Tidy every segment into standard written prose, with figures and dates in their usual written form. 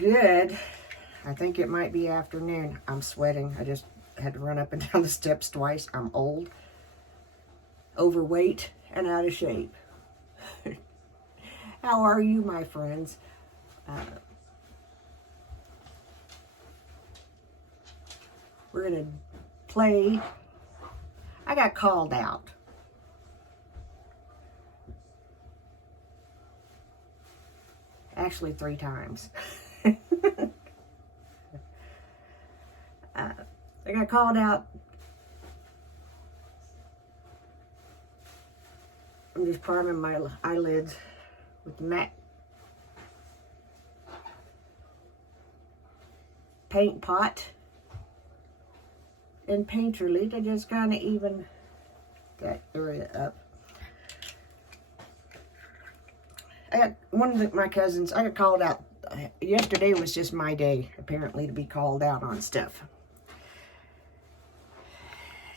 good. I think it might be afternoon. I'm sweating. I just had to run up and down the steps twice. I'm old, overweight, and out of shape. How are you, my friends? We're going to play. I got called out. Actually, 3 times. I got called out. I'm just priming my eyelids with matte paint pot and painterly to just kind of even that area up. I got one of my cousins, I got called out. Yesterday was just my day, apparently, to be called out on stuff.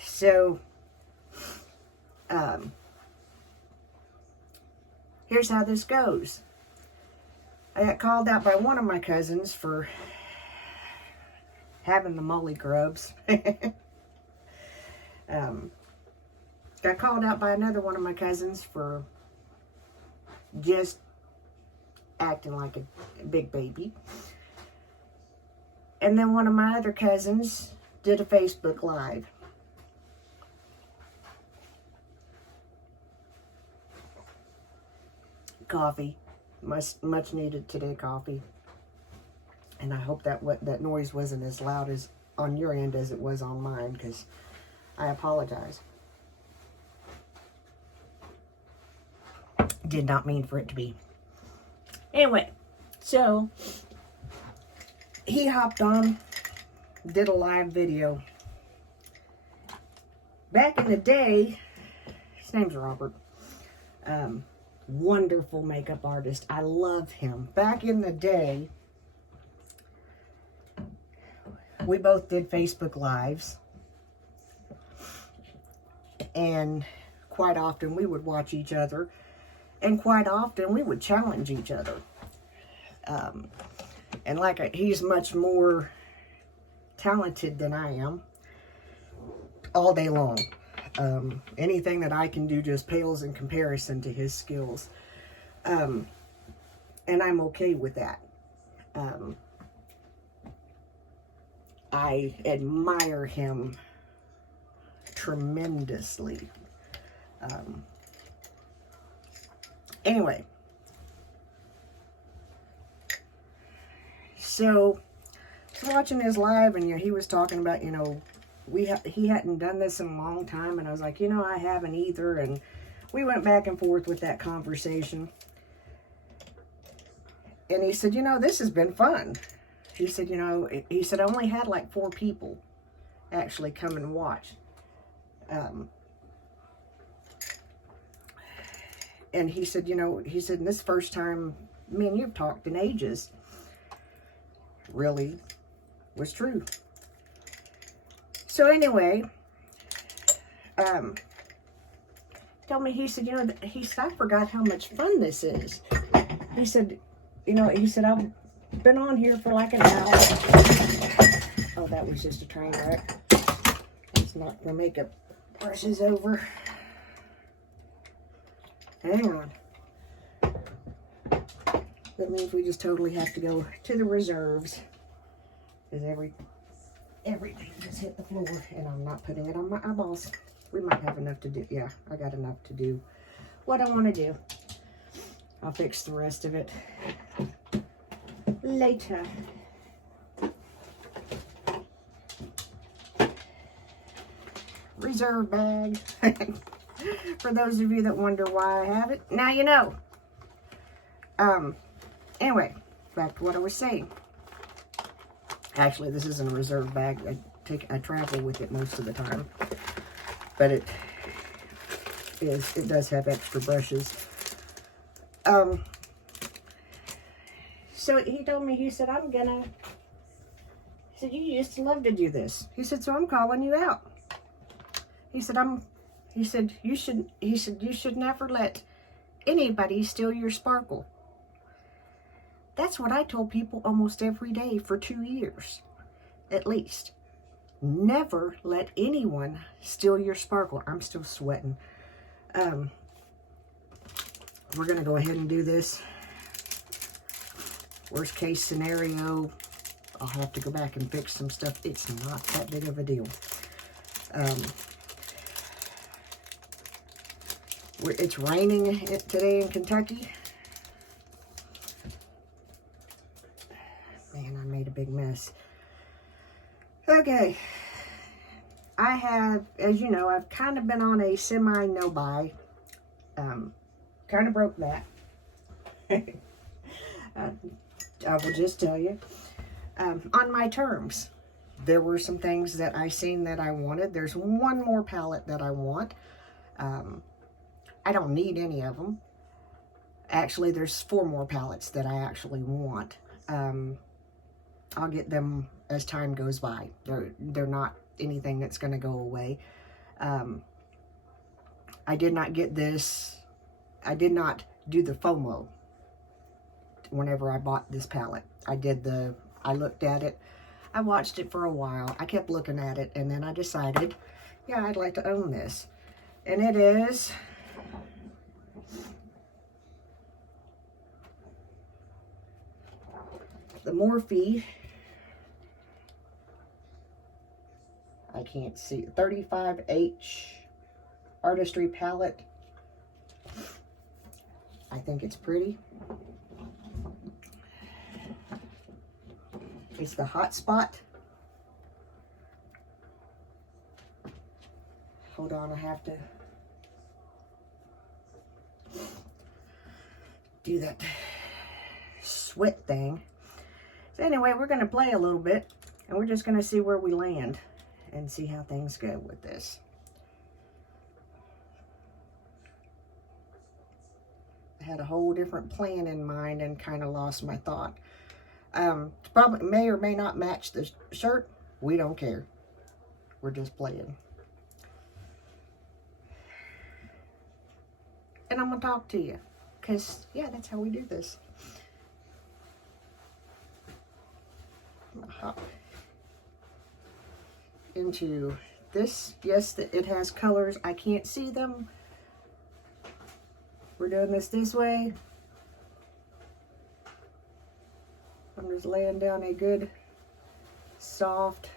So, here's how this goes. I got called out by one of my cousins for having the molly grubs. Got called out by another one of my cousins for just acting like a big baby. And then one of my other cousins did a Facebook Live. Coffee. Much needed today coffee. And I hope that that noise wasn't as loud as on your end as it was on mine, because I apologize. Did not mean for it to be. Anyway, so he hopped on, did a live video. Back in the day, his name's Robert. Wonderful makeup artist. I love him. Back in the day, we both did Facebook Lives. And quite often we would watch each other. And quite often we would challenge each other. And he's much more talented than I am. All day long. Anything that I can do just pales in comparison to his skills. And I'm okay with that. I admire him tremendously. Anyway. So, I was watching his live, and he was talking about, he hadn't done this in a long time, and I was like, I haven't either, and we went back and forth with that conversation. And he said, this has been fun. He said, I only had like 4 people actually come and watch. And he said, and this first time me and you've talked in ages. Really was true. So anyway, told me, he said, I forgot how much fun this is. He said, I've been on here for like an hour. Oh, that was just a train wreck. Let's knock my makeup brushes over. Hang on. That means we just totally have to go to the reserves. Because everything just hit the floor, and I'm not putting it on my eyeballs. We might have enough to do. Yeah, I got enough to do what I want to do. I'll fix the rest of it later. Reserve bag. For those of you that wonder why I have it, now you know. Anyway, back to what I was saying. Actually, this isn't a reserve bag. I travel with it most of the time. But it does have extra brushes. So he told me, he said, he said, you used to love to do this. He said, so I'm calling you out. He said, you should never let anybody steal your sparkle. That's what I told people almost every day for 2 years, at least. Never let anyone steal your sparkle. I'm still sweating. We're going to go ahead and do this. Worst case scenario, I'll have to go back and fix some stuff. It's not that big of a deal. It's raining today in Kentucky. Man, I made a big mess. Okay. I have, as you know, I've kind of been on a semi-no-buy. Kind of broke that. I will just tell you. On my terms. There were some things that I seen that I wanted. There's one more palette that I want. I don't need any of them. Actually, there's 4 more palettes that I actually want. I'll get them as time goes by. They're not anything that's going to go away. I did not get this. I did not do the FOMO whenever I bought this palette. I looked at it. I watched it for a while. I kept looking at it, and then I decided, yeah, I'd like to own this. And it is the Morphe, I can't see, 35H Artistry Palette. I think it's pretty. It's the Hot Spot. Hold on, I have to do that sweat thing. So anyway, we're going to play a little bit, and we're just going to see where we land and see how things go with this. I had a whole different plan in mind and kind of lost my thought. Probably may or may not match the shirt. We don't care. We're just playing. And I'm going to talk to you. Because, yeah, that's how we do this. I'm going to hop into this. Yes, it has colors. I can't see them. We're doing this way. I'm just laying down a good, soft,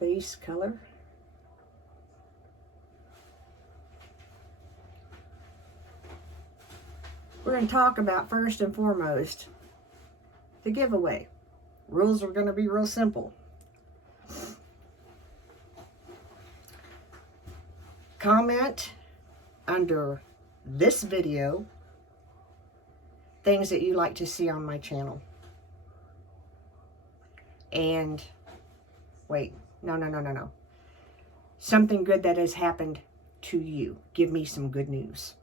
base color. We're going to talk about, first and foremost, the giveaway. Rules are going to be real simple. Comment under this video things that you like to see on my channel. And, wait, no. Something good that has happened to you. Give me some good news.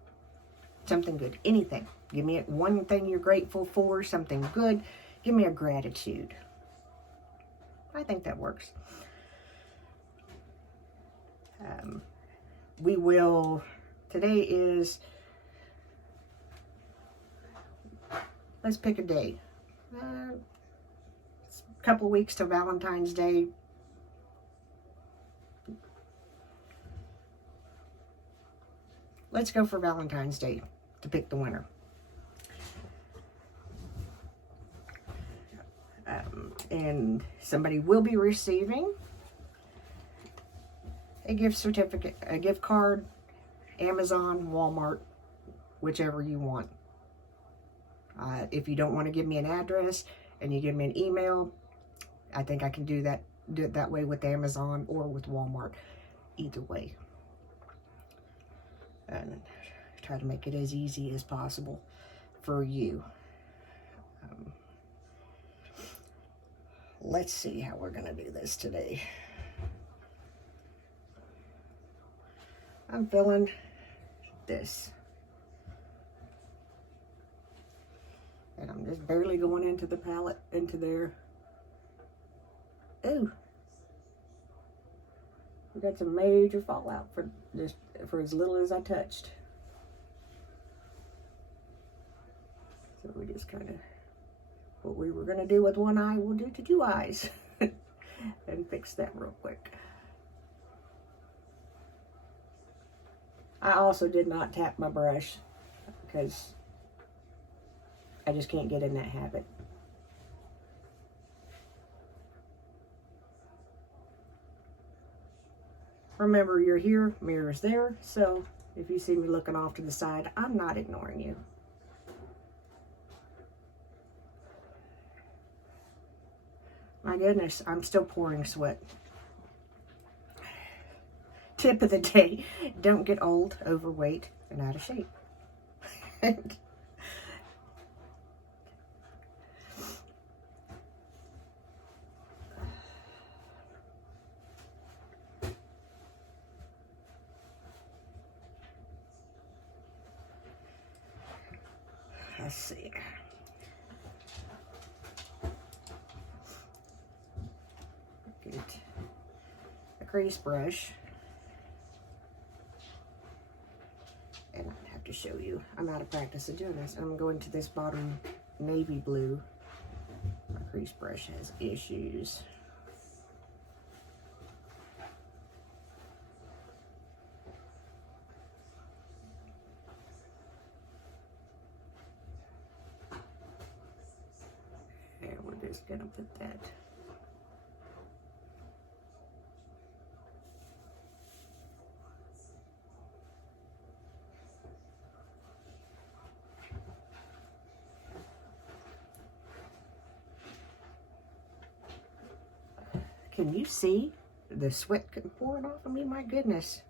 Something good. Anything. Give me one thing you're grateful for. Something good. Give me a gratitude. I think that works. We will, today is, let's pick a day. It's a couple of weeks to Valentine's Day. Let's go for Valentine's Day to pick the winner. And somebody will be receiving a gift certificate, a gift card, Amazon, Walmart, whichever you want. If you don't want to give me an address and you give me an email, I think I can do it that way with Amazon or with Walmart. Either way. And try to make it as easy as possible for you. Let's see how we're going to do this today. I'm feeling this. And I'm just barely going into the palette, into there. Ooh. We got some major fallout for as little as I touched. So we just kind of, what we were going to do with one eye, we'll do to two eyes. And fix that real quick. I also did not tap my brush because I just can't get in that habit. Remember, you're here, mirror's there, so if you see me looking off to the side, I'm not ignoring you. My goodness, I'm still pouring sweat. Tip of the day, don't get old, overweight, and out of shape. Let's see. Get a crease brush. And I have to show you. I'm out of practice of doing this. I'm going to this bottom navy blue. My crease brush has issues. And we're just gonna put that. Can you see the sweat pouring off of me? My goodness.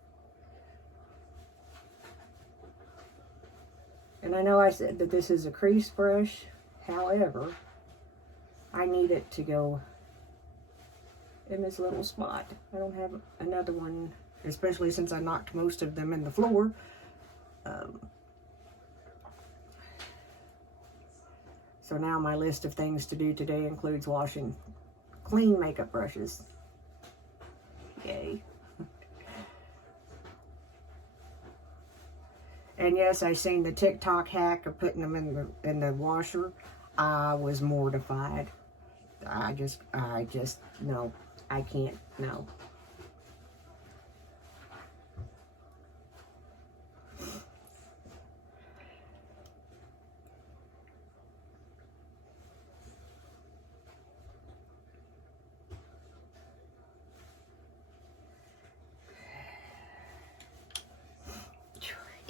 And I know I said that this is a crease brush. However, I need it to go in this little spot. I don't have another one, especially since I knocked most of them in the floor. So now my list of things to do today includes washing clean makeup brushes. Yay. And yes, I seen the TikTok hack of putting them in the washer. I was mortified. I just, no, I can't, no.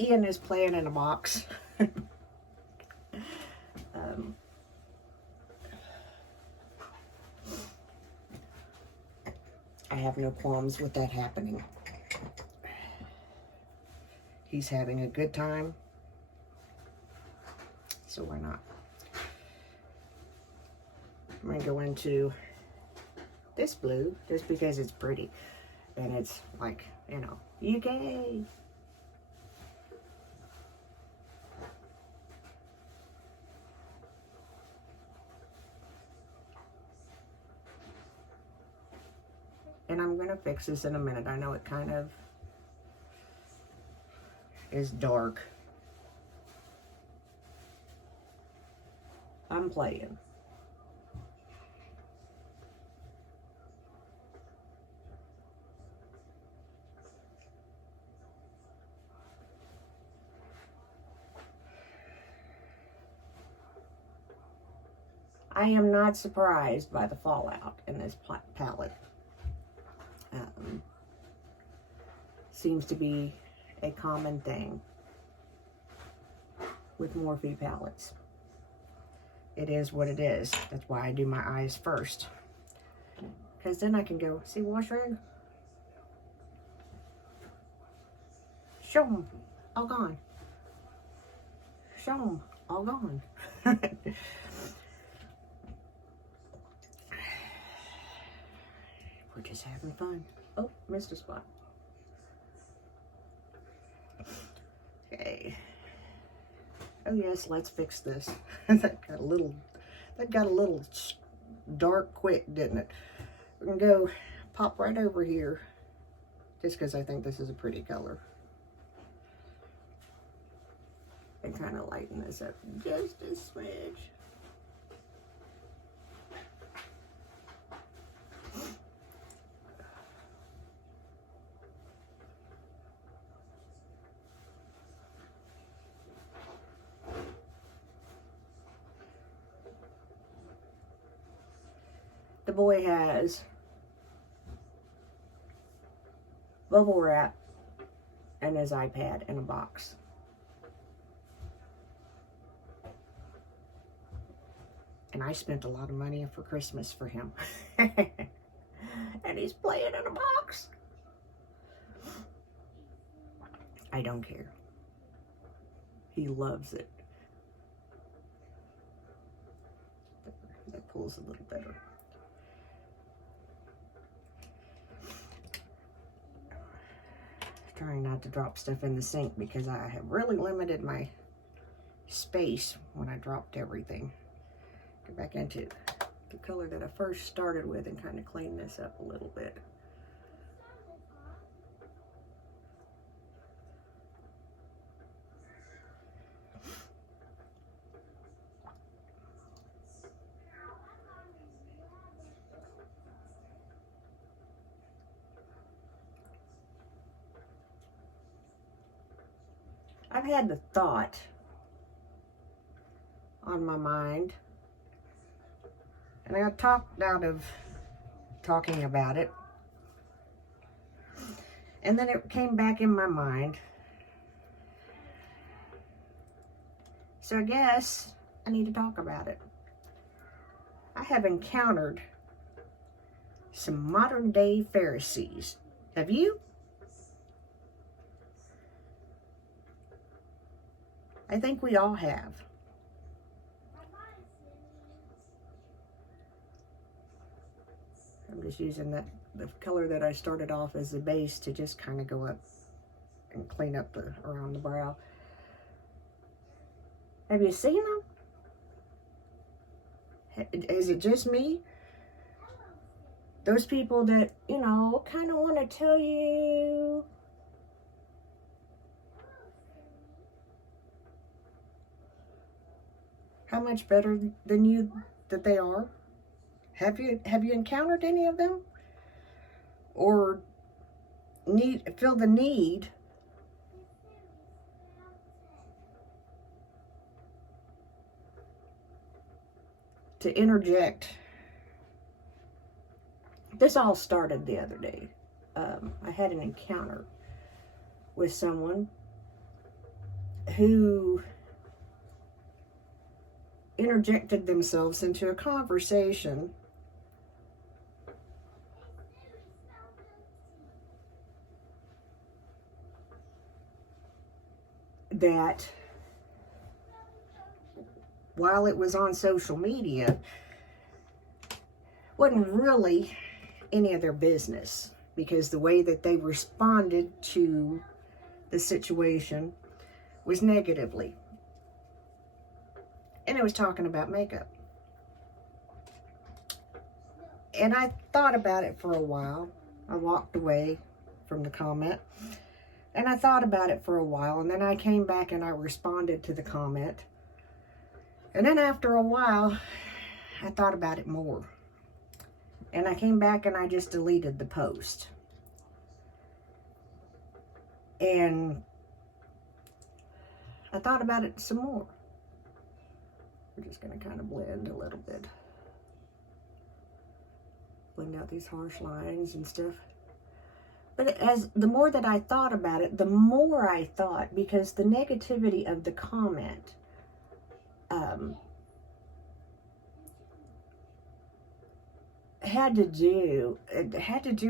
Ian is playing in a box. I have no qualms with that happening. He's having a good time, so why not? I'm going to go into this blue just because it's pretty. And it's like, you know, UK. And I'm going to fix this in a minute. I know it kind of is dark. I'm playing. I am not surprised by the fallout in this palette. Seems to be a common thing with Morphe palettes. It is what it is. That's why I do my eyes first. Because then I can go, see wash rag? Show them, all gone. Show them, all gone. We're just having fun. Oh, missed a spot. Okay. Oh yes, let's fix this. that got a little dark quick, didn't it? we can go pop right over here just because I think this is a pretty color. And kind of lighten this up just a smidge. The boy has bubble wrap and his iPad in a box. And I spent a lot of money for Christmas for him. And he's playing in a box. I don't care. He loves it. That pulls a little better. Trying not to drop stuff in the sink because I have really limited my space when I dropped everything. Get back into the color that I first started with and kind of clean this up a little bit. I've had the thought on my mind, and I got talked out of talking about it, and then it came back in my mind. So I guess I need to talk about it. I have encountered some modern day Pharisees. Have you? I think we all have. I'm just using the color that I started off as the base to just kind of go up and clean up around the brow. Have you seen them? Is it just me? Those people that, you know, kind of want to tell you how much better than you that they are. Have you encountered any of them? Or feel the need to interject? This all started the other day. I had an encounter with someone who interjected themselves into a conversation that, while it was on social media, wasn't really any of their business, because the way that they responded to the situation was negatively. And it was talking about makeup. And I thought about it for a while. I walked away from the comment. And I thought about it for a while. And then I came back and I responded to the comment. And then after a while, I thought about it more. And I came back and I just deleted the post. And I thought about it some more. We're just going to kind of blend a little bit. Blend out these harsh lines and stuff. But the more that I thought about it, the more I thought, because the negativity of the comment had to do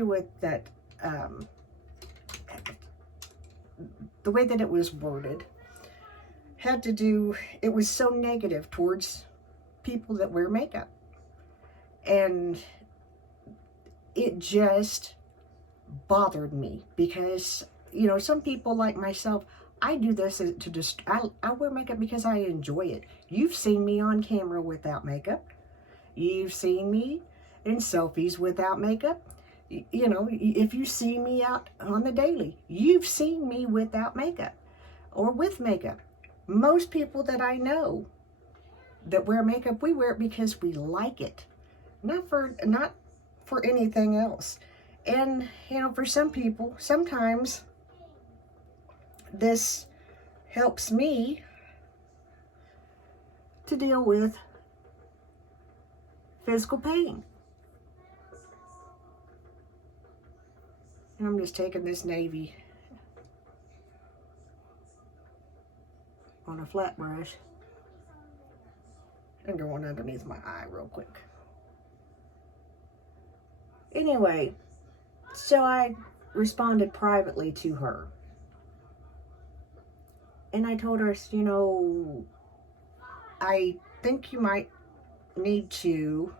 with that, the way that it was worded. It was so negative towards people that wear makeup. And it just bothered me because, you know, some people like myself, I do this I wear makeup because I enjoy it. You've seen me on camera without makeup. You've seen me in selfies without makeup. You know, if you see me out on the daily, you've seen me without makeup or with makeup. Most people that I know that wear makeup, we wear it because we like it, not for anything else. And, you know, for some people, sometimes this helps me to deal with physical pain. And I'm just taking this navy on a flat brush and going underneath my eye real quick. Anyway, so I responded privately to her. And I told her, you know, I think you might need to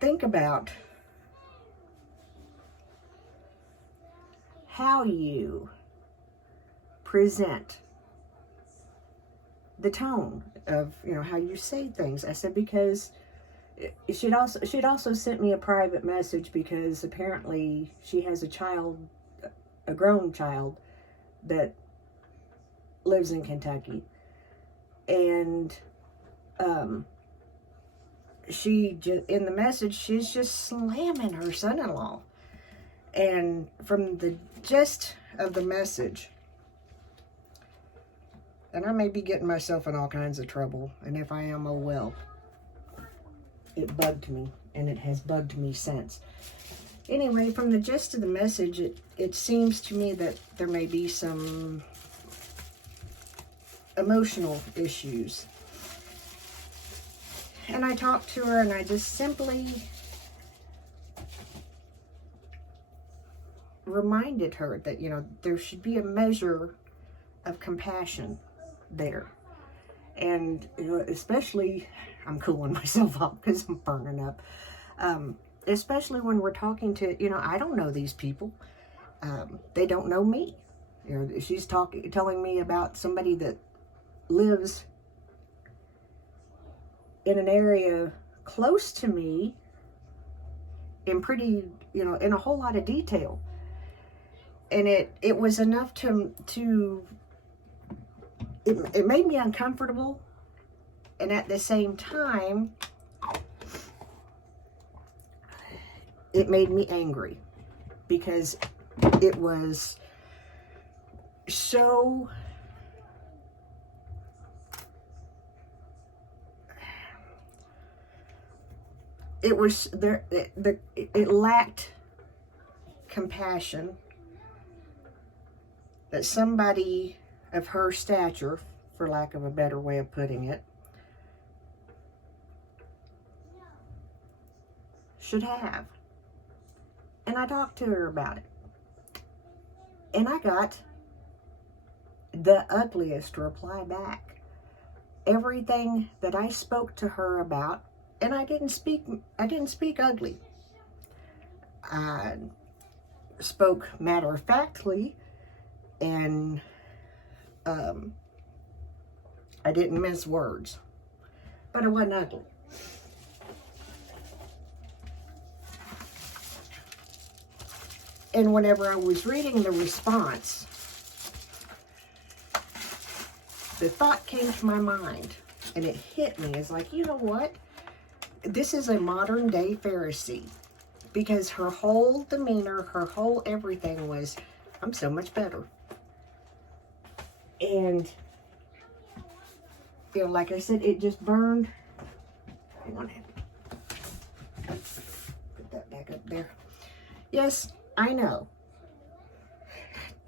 think about how you present, the tone of, you know, how you say things. I said, because she'd also sent me a private message because apparently she has a child, a grown child that lives in Kentucky, and she just, in the message, she's just slamming her son-in-law. And from the gist of the message, and I may be getting myself in all kinds of trouble, and if I am, oh well. It bugged me, and it has bugged me since. Anyway, from the gist of the message, it seems to me that there may be some emotional issues. And I talked to her, and I just simply reminded her that, you know, there should be a measure of compassion there. And, you know, especially, I'm cooling myself off because I'm burning up. Especially when we're talking to, you know, I don't know these people. They don't know me. You know, she's telling me about somebody that lives in an area close to me in pretty, you know, in a whole lot of detail. And it was enough it made me uncomfortable, and at the same time, it made me angry, because it was so, it was there, it lacked compassion that somebody of her stature, for lack of a better way of putting it, should have. And I talked to her about it. And I got the ugliest reply back. Everything that I spoke to her about, and I didn't speak ugly. I spoke matter-of-factly, and I didn't mince words, but it wasn't ugly. And whenever I was reading the response, the thought came to my mind, and it hit me. It's like, you know what? This is a modern day Pharisee, because her whole demeanor, her whole everything was, I'm so much better. And, you know, like I said, it just burned. Hang on. Put that back up there. Yes, I know.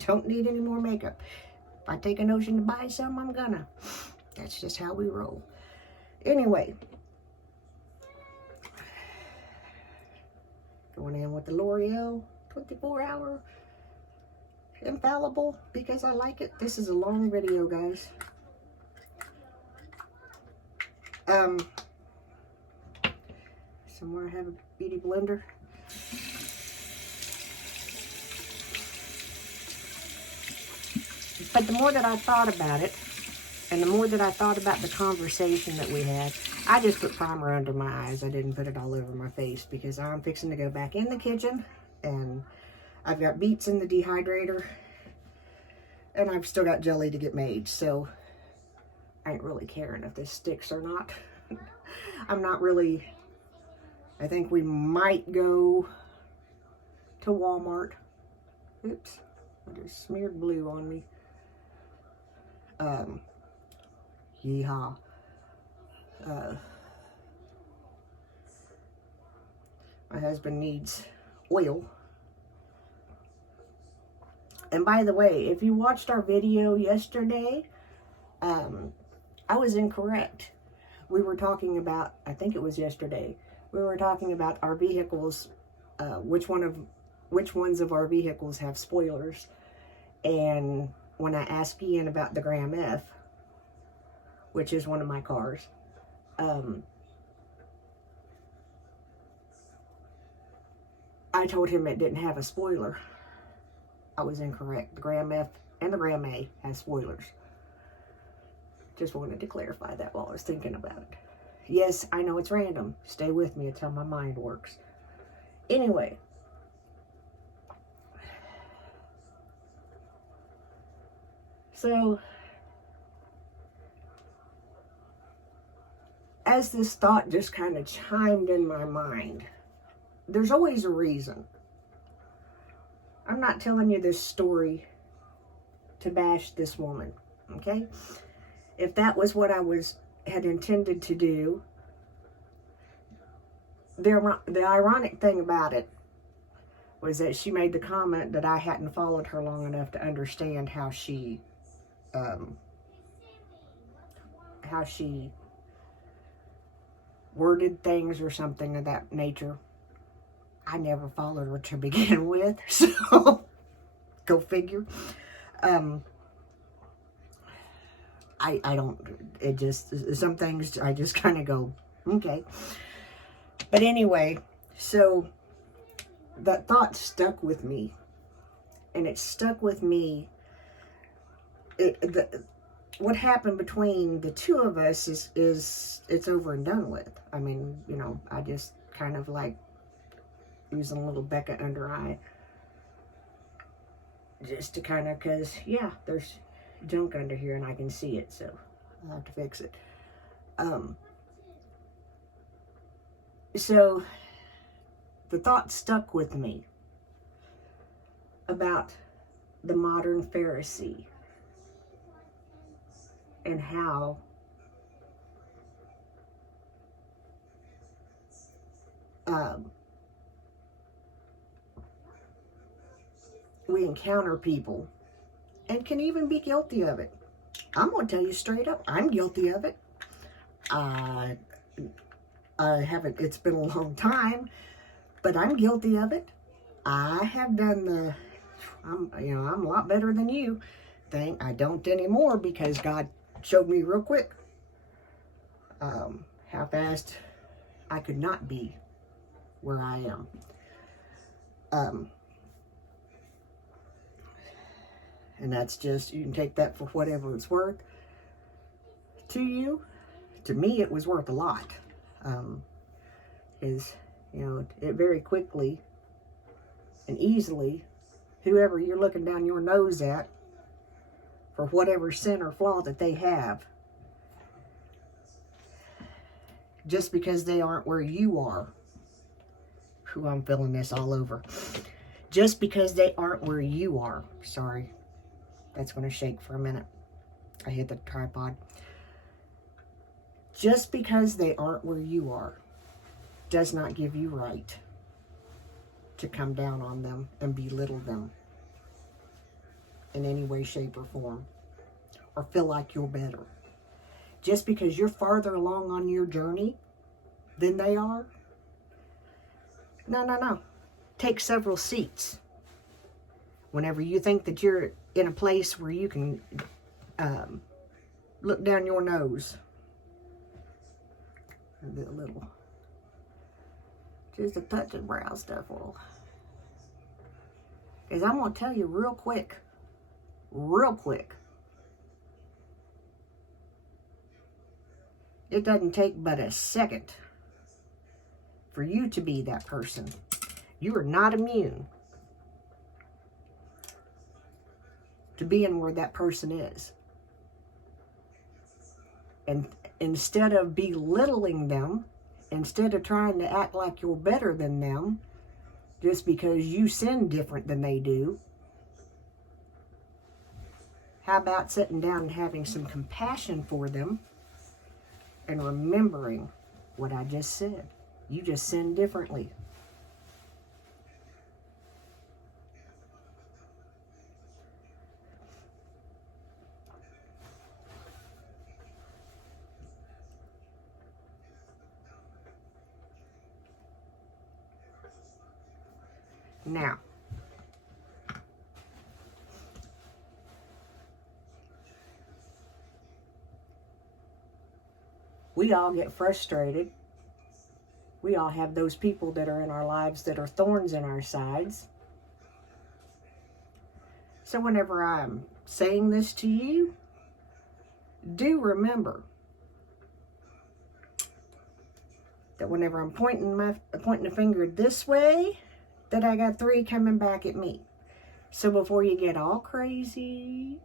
Don't need any more makeup. If I take a notion to buy some, I'm gonna. That's just how we roll. Anyway. Going in with the L'Oreal 24-hour infallible, because I like it. This is a long video, guys. Somewhere I have a beauty blender. But the more that I thought about it, and the more that I thought about the conversation that we had, I just put primer under my eyes. I didn't put it all over my face because I'm fixing to go back in the kitchen, and I've got beets in the dehydrator, and I've still got jelly to get made, so I ain't really caring if this sticks or not. I'm not really, I think we might go to Walmart. Oops, I just smeared blue on me. Yeehaw. My husband needs oil. And by the way, if you watched our video yesterday, I was incorrect. We were talking about, I think it was yesterday, we were talking about our vehicles, which ones of our vehicles have spoilers. And when I asked Ian about the Gram F, which is one of my cars, I told him it didn't have a spoiler. I was incorrect. The Gram F and the Gram A has spoilers. Just wanted to clarify that while I was thinking about it. Yes, I know it's random. Stay with me. It's how my mind works. Anyway. So, as this thought just kind of chimed in my mind, there's always a reason. I'm not telling you this story to bash this woman, okay? If that was what I had intended to do, the ironic thing about it was that she made the comment that I hadn't followed her long enough to understand how she worded things or something of that nature. I never followed her to begin with, so go figure. I don't, it just, some things I just kind of go, okay. But anyway, so that thought stuck with me, and it stuck with me. What happened between the two of us is it's over and done with. I mean, you know, I just kind of like using a little Becca under eye just to kind of, because yeah, there's junk under here and I can see it, so I'll have to fix it. So the thought stuck with me about the modern Pharisee and how we encounter people and can even be guilty of it. I'm going to tell you straight up, I'm guilty of it. I haven't, it's been a long time, but I'm guilty of it. I have done I'm a lot better than you. I don't anymore because God showed me real quick how fast I could not be where I am. And that's just, you can take that for whatever it's worth to you. To me, it was worth a lot. You know, it very quickly and easily, whoever you're looking down your nose at, for whatever sin or flaw that they have, just because they aren't where you are, who I'm feeling this all over, just because they aren't where you are, sorry, that's going to shake for a minute, I hit the tripod, just because they aren't where you are, does not give you right to come down on them and belittle them in any way, shape, or form, or feel like you're better. Just because you're farther along on your journey than they are, no. Take several seats. Whenever you think that you're in a place where you can look down your nose, a little, just a touch of brow stuff will. Because I'm going to tell you real quick, It doesn't take but a second for you to be that person. You are not immune to being where that person is. And instead of belittling them, instead of trying to act like you're better than them, just because you sin different than they do, how about sitting down and having some compassion for them and remembering what I just said? You just sin differently. Now, we all get frustrated. We all have those people that are in our lives that are thorns in our sides. So whenever I'm saying this to you, do remember that whenever I'm pointing the finger this way, that I got 3 coming back at me. So before you get all crazy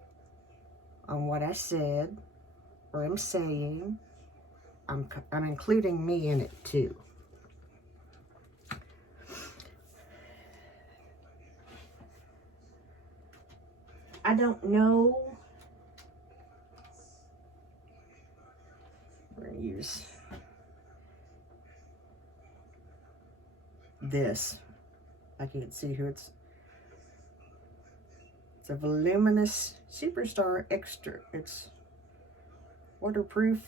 on what I said or am saying, I'm including me in it too. I don't know. We're going to use this. I can't see who it's. It's a voluminous Superstar Extra. It's waterproof.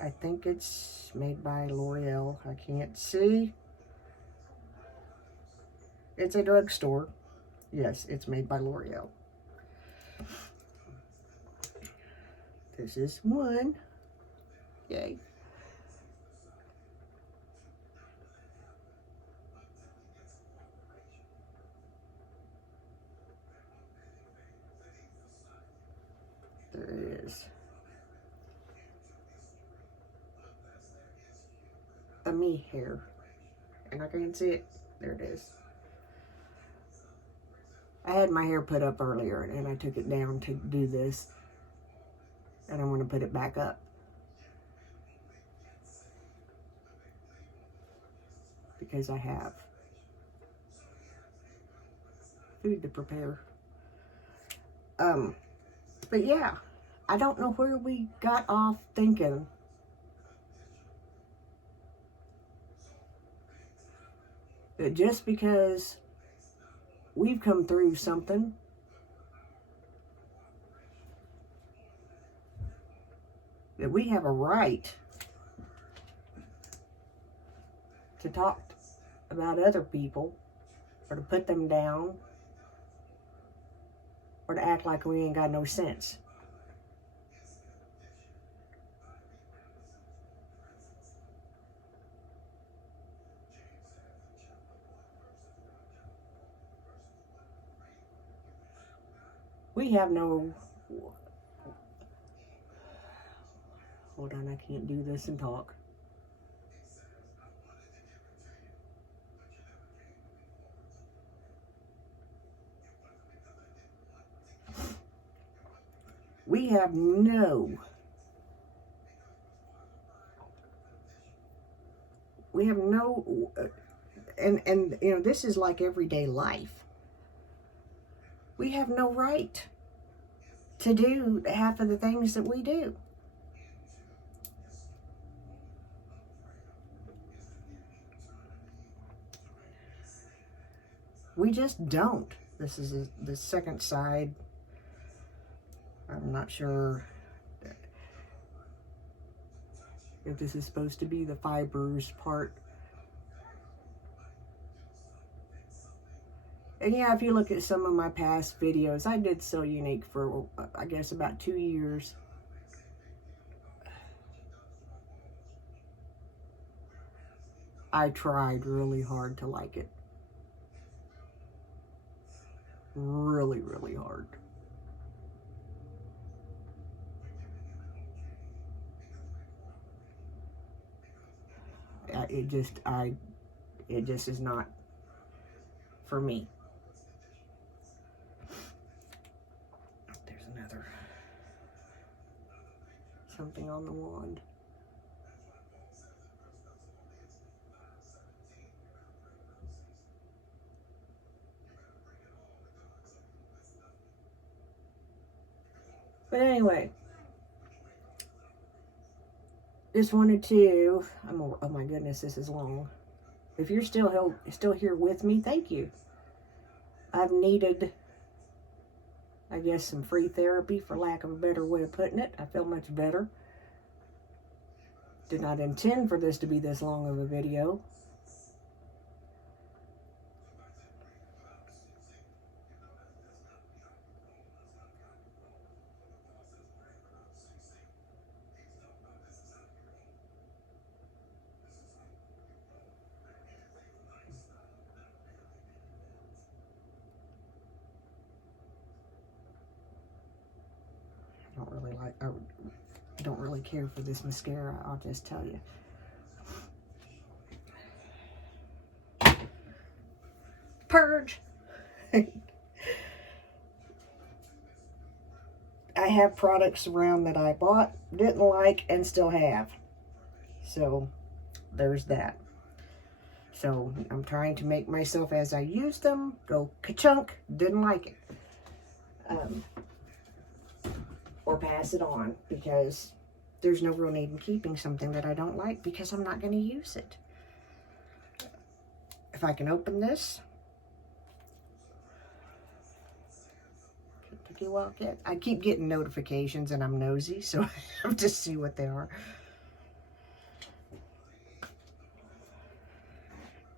I think it's made by L'Oreal. I can't see. It's a drugstore. Yes, it's made by L'Oreal. This is one. Yay. There it is. A me hair. And I can't see it. There it is. I had my hair put up earlier and I took it down to do this. And I want to put it back up. Because I have food to prepare. But yeah, I don't know where we got off thinking that just because we've come through something, that we have a right to talk about other people, or to put them down, or to act like we ain't got no sense. We have no... Hold on, I can't do this and talk. We have no... and you know, this is like everyday life. We have no right to do half of the things that we do. We just don't. This is the second side. I'm not sure if this is supposed to be the fibers part. And yeah, if you look at some of my past videos, I did So Unique for, I guess, about 2 years. I tried really hard to like it. Really, really hard. it just is not for me. There's another something on the wand. But anyway, just wanted to, oh my goodness, this is long. If you're still here with me, thank you. I've needed, I guess, some free therapy, for lack of a better way of putting it. I feel much better. Did not intend for this to be this long of a video. I don't really care for this mascara, I'll just tell you. Purge! I have products around that I bought, didn't like, and still have. So, there's that. So, I'm trying to make myself, as I use them, go ka-chunk, didn't like it. Or pass it on, because there's no real need in keeping something that I don't like, because I'm not going to use it. If I can open this, I keep getting notifications and I'm nosy, so I have to see what they are.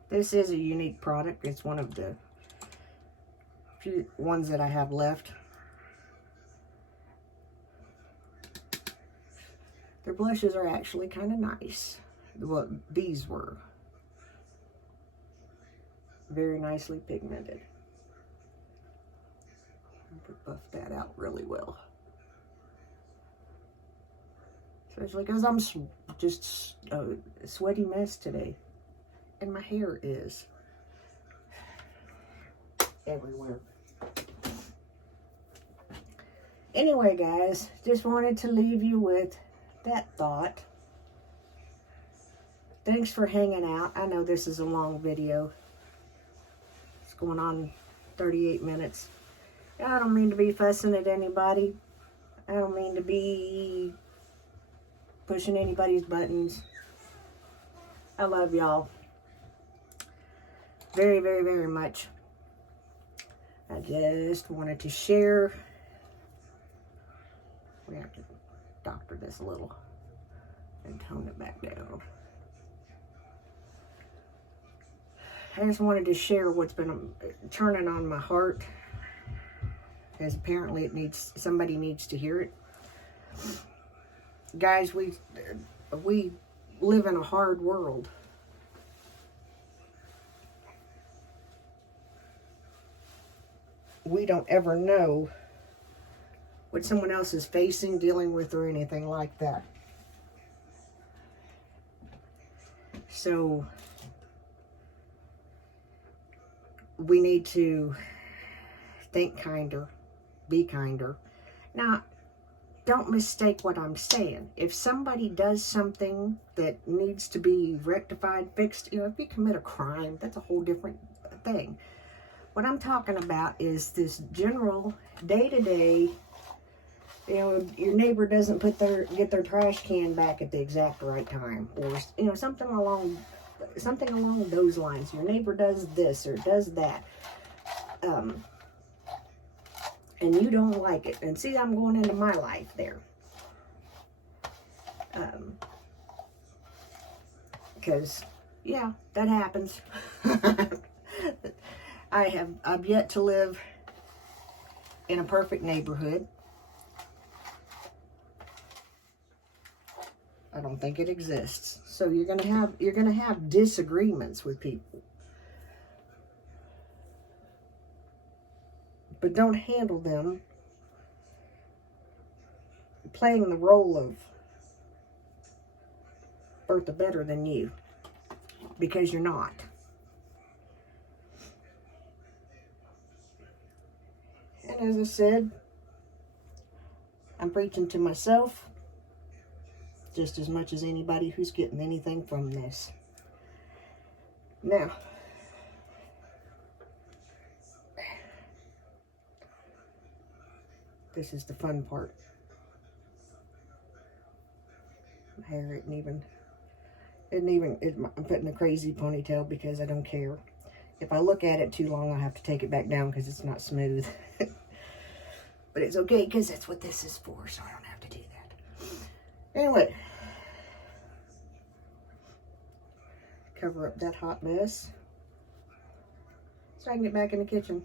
This is a unique product. It's one of the few ones that I have left. Their blushes are actually kind of nice. Well, these were very nicely pigmented. I could buff that out really well. Especially because I'm just a sweaty mess today. And my hair is everywhere. Anyway, guys, just wanted to leave you with that thought. Thanks for hanging out. I know this is a long video. It's going on 38 minutes. I don't mean to be fussing at anybody. I don't mean to be pushing anybody's buttons. I love y'all very, very, very much. I just wanted to share. We have to doctor this a little and tone it back down. I just wanted to share what's been turning on my heart, because apparently somebody needs to hear it. Guys, we live in a hard world. We don't ever know what someone else is facing, dealing with, or anything like that. So we need to think kinder, be kinder. Now, don't mistake what I'm saying. If somebody does something that needs to be rectified, fixed, if you commit a crime, that's a whole different thing. What I'm talking about is this general day-to-day, your neighbor doesn't get their trash can back at the exact right time, or something along those lines. Your neighbor does this or does that, and you don't like it. And see, I'm going into my life there, because yeah, that happens. I've yet to live in a perfect neighborhood. I don't think it exists. So you're gonna have disagreements with people. But don't handle them playing the role of Bertha better than you. because you're not. And as I said, I'm preaching to myself just as much as anybody who's getting anything from this. Now, this is the fun part. My hair I'm putting a crazy ponytail because I don't care. If I look at it too long, I'll have to take it back down because it's not smooth. But it's okay because that's what this is for, so I don't have to do that. Anyway, cover up that hot mess so I can get back in the kitchen.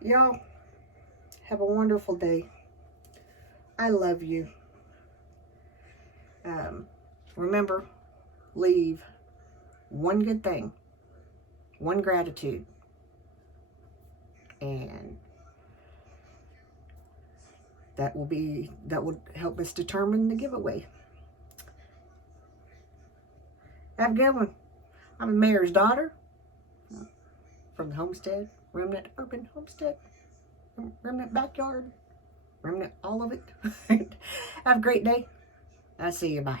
Y'all, have a wonderful day. I love you. Remember, leave one good thing, one gratitude, and that will help us determine the giveaway. Have a good one. I'm a mayor's daughter from the homestead, Remnant Urban Homestead, Remnant Backyard, Remnant all of it. Have a great day. I'll see you. Bye.